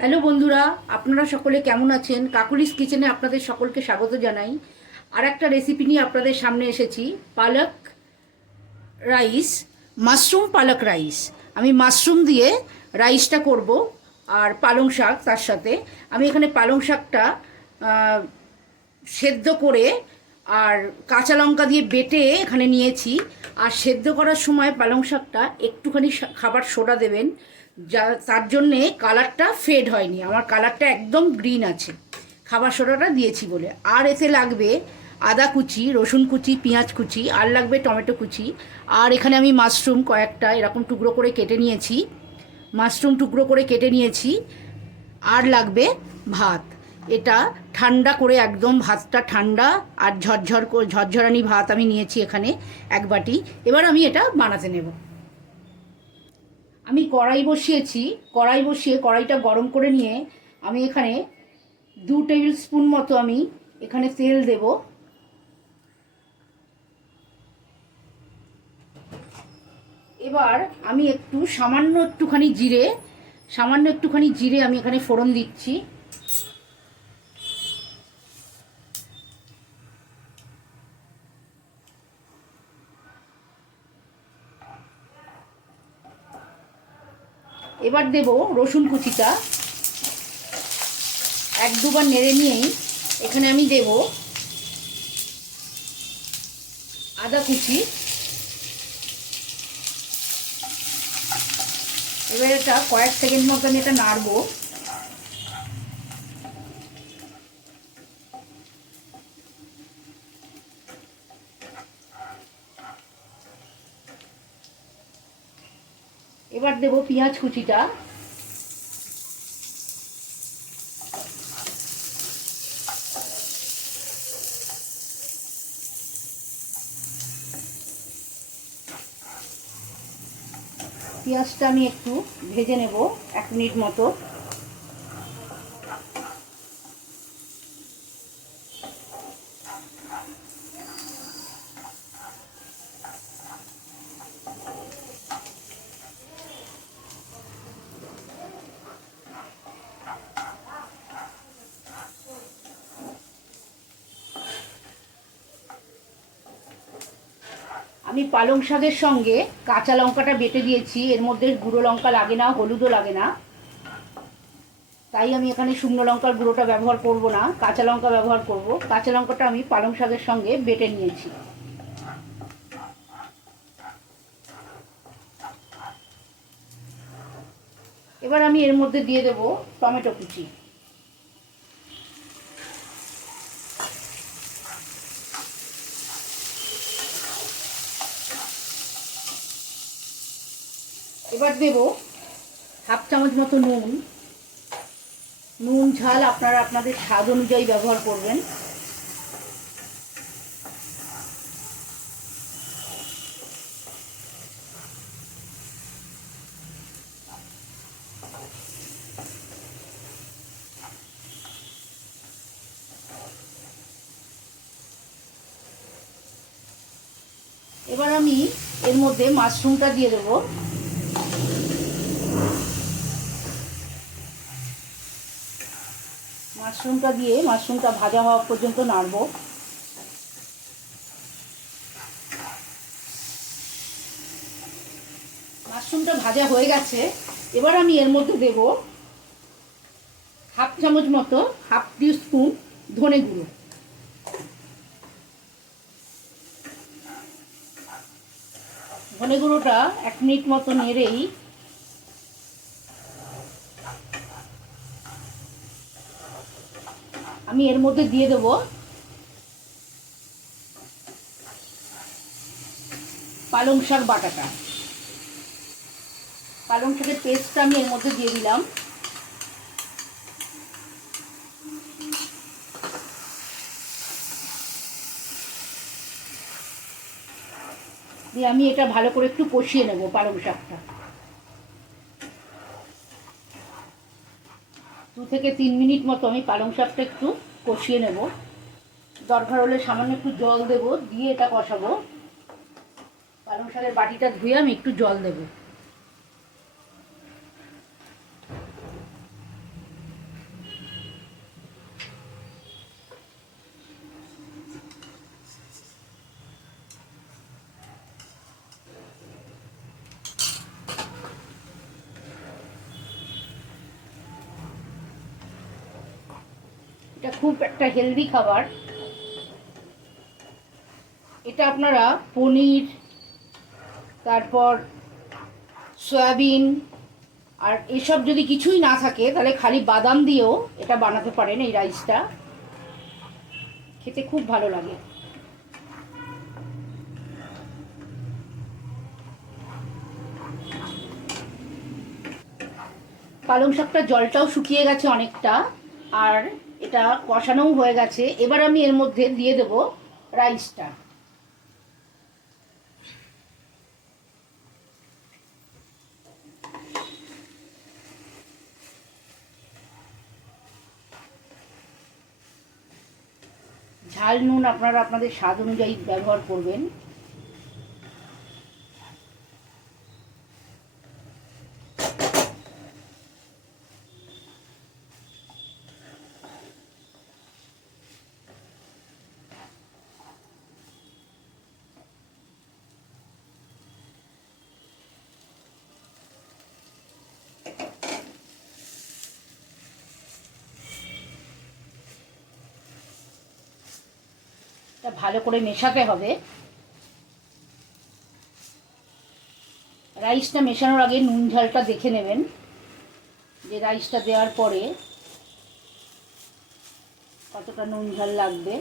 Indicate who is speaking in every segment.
Speaker 1: Hello বন্ধুরা, আপনারা সকলে কেমন আছেন? কাকুলিস কিচেনে আপনাদের সকলকে স্বাগত জানাই। আর একটা রেসিপি নিয়ে আপনাদের সামনে এসেছি, palak rice mushroom palak rice আমি মাশরুম দিয়ে রাইসটা করব আর পালং শাক তার সাথে। আমি এখানে পালং শাকটা সেদ্ধ করে আর কাঁচা লঙ্কা দিয়ে বেটে এখানে নিয়েছি। আর সেদ্ধ করার সময় পালং শাকটা একটুখানি খাবার সোডা দেবেন। যা, তার জন্যে কালারটা ফেড হয়নি। আমার কালারটা একদম গ্রিন আছে। খাবার সোডাটা দিয়েছি বলে। আর এতে লাগবে আদা কুচি, রসুন কুচি, পেঁয়াজ কুচি, আর লাগবে টমেটো কুচি। আর এখানে আমি মাশরুম কয়েকটা এরকম টুকরো করে কেটে নিয়েছি। মাশরুম টুকরো করে কেটে নিয়েছি। আর লাগবে ভাত। এটা ঠান্ডা করে একদম ভাতটা ঠান্ডা আর ঝরঝর ঝরঝরানি ভাত আমি নিয়েছি এখানে এক বাটি। এবার আমি এটা বানাতে নেব। আমি কড়াই বসিয়েছি, কড়াই বসিয়ে কড়াইটা গরম করে নিয়ে আমি এখানে দু টেবিল স্পুন মতো আমি এখানে তেল দেব। এবার আমি একটু সামান্য একটুখানি জিরে, সামান্য একটুখানি জিরে আমি এখানে ফোড়ন দিচ্ছি। এবার দেব রসুন কুচিটা। এক দুবার নেড়ে নিয়েই এখানে আমি দেব আদা কুচি। এবার এটা কয়েক সেকেন্ড মতো আমি এটা নাড়বো। এবার দেব পেঁয়াজ কুচিটা। পেঁয়াজটা আমি একটু ভেজে নেব এক মিনিট মতো। আমি পালং শাকের সঙ্গে কাঁচা লঙ্কাটা বেটে দিয়েছি। এর মধ্যে গুঁড়ো লঙ্কা লাগে না, হলুদও লাগে না। তাই আমি এখানে শুকনো লঙ্কার গুঁড়োটা ব্যবহার করব না, কাঁচা লঙ্কা ব্যবহার করব। কাঁচা লঙ্কাটা আমি পালং শাকের সঙ্গে বেটে নিয়েছি। এবার আমি এর মধ্যে দিয়ে দেব টমেটো কুচি। এবার দেব হাফ চামচ মতো নুন। নুন, ঝাল আপনারা আপনাদের স্বাদ অনুযায়ী ব্যবহার করবেন। এবার আমি এর মধ্যে মাশরুমটা দিয়ে দেবো। মাশরুমটা দিয়ে মাশরুমটা ভাজা হওয়া পর্যন্ত নাড়বো। মাশরুমটা ভাজা হয়ে গেছে। এবার আমি এর মধ্যে দেব হাফ চামচ মতো, হাফ টি স্পুন ধনে গুঁড়ো। ধনে গুঁড়োটা এক মিনিট মতো নেড়েই আমি এর মধ্যে দিয়ে দেব পালং শাক বাটাটা। পালং শাকের পেস্টটা আমি এর মধ্যে দিয়ে দিলাম। দিয়ে আমি এটা ভালো করে একটু কষিয়ে নেব পালং শাকটা। দু থেকে তিন মিনিট মতো আমি পালং শাকটা একটু কষিয়ে নেব। দরকার হলে সামান্য একটু জল দেব, দিয়ে এটা কষাবো। পালং শাকের বাটিটা ধুয়ে আমি একটু জল দেব। এটা খুব একটা হেলদি খাবার। এটা আপনারা পনির, তারপর সয়াবিন, আর এসব যদি কিছুই না থাকে, তাহলে খালি বাদাম দিয়েও এটা বানাতে পারেন এই রাইসটা খেতে খুব ভালো লাগে। পালং শাকটা জলটাও শুকিয়ে গেছে অনেকটা, আর এটা কষানোও হয়ে গেছে। এবার আমি এর মধ্যে দিয়ে দেব রাইসটা। ঝাল নুন আপনারা আপনাদের স্বাদ অনুযায়ী ব্যবহার করবেন। এটা ভালো করে মেশাতে হবে। রাইসটা মেশানোর আগে নুন ঝালটা দেখে নেবেন। যে রাইসটা দেওয়ার পরে কতটা নুন ঝাল লাগবে।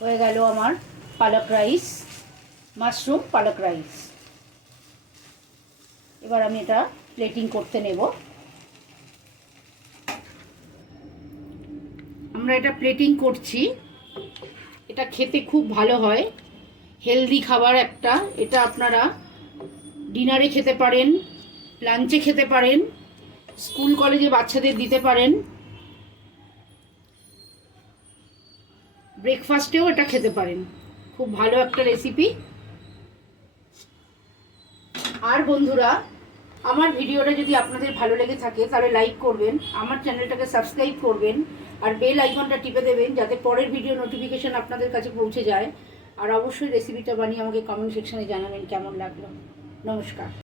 Speaker 1: হয়ে গেল আমার পালক রাইস। Mushroom, palak rice. এবার আমি এটা প্লেটিং করতে নেব। আমরা এটা প্লেটিং করছি। এটা খেতে খুব ভালো হয়। হেলদি খাবার একটা। এটা আপনারা ডিনারে খেতে পারেন লাঞ্চে খেতে পারেন স্কুল কলেজে বাচ্চাদের দিতে পারেন। ব্রেকফাস্টেও এটা খেতে পারেন। খুব ভালো একটা রেসিপি আর বন্ধুরা, আমার ভিডিওটা যদি আপনাদের ভালো লেগে থাকে, তাহলে লাইক করবেন, আমার চ্যানেলটাকে সাবস্ক্রাইব করবেন, আর বেল আইকনটা টিপে দেবেন, যাতে পরের ভিডিও নোটিফিকেশান আপনাদের কাছে পৌঁছে যায়। আর অবশ্যই রেসিপিটা বানিয়ে আমাকে কমেন্ট সেকশানে জানাবেন কেমন লাগল। নমস্কার।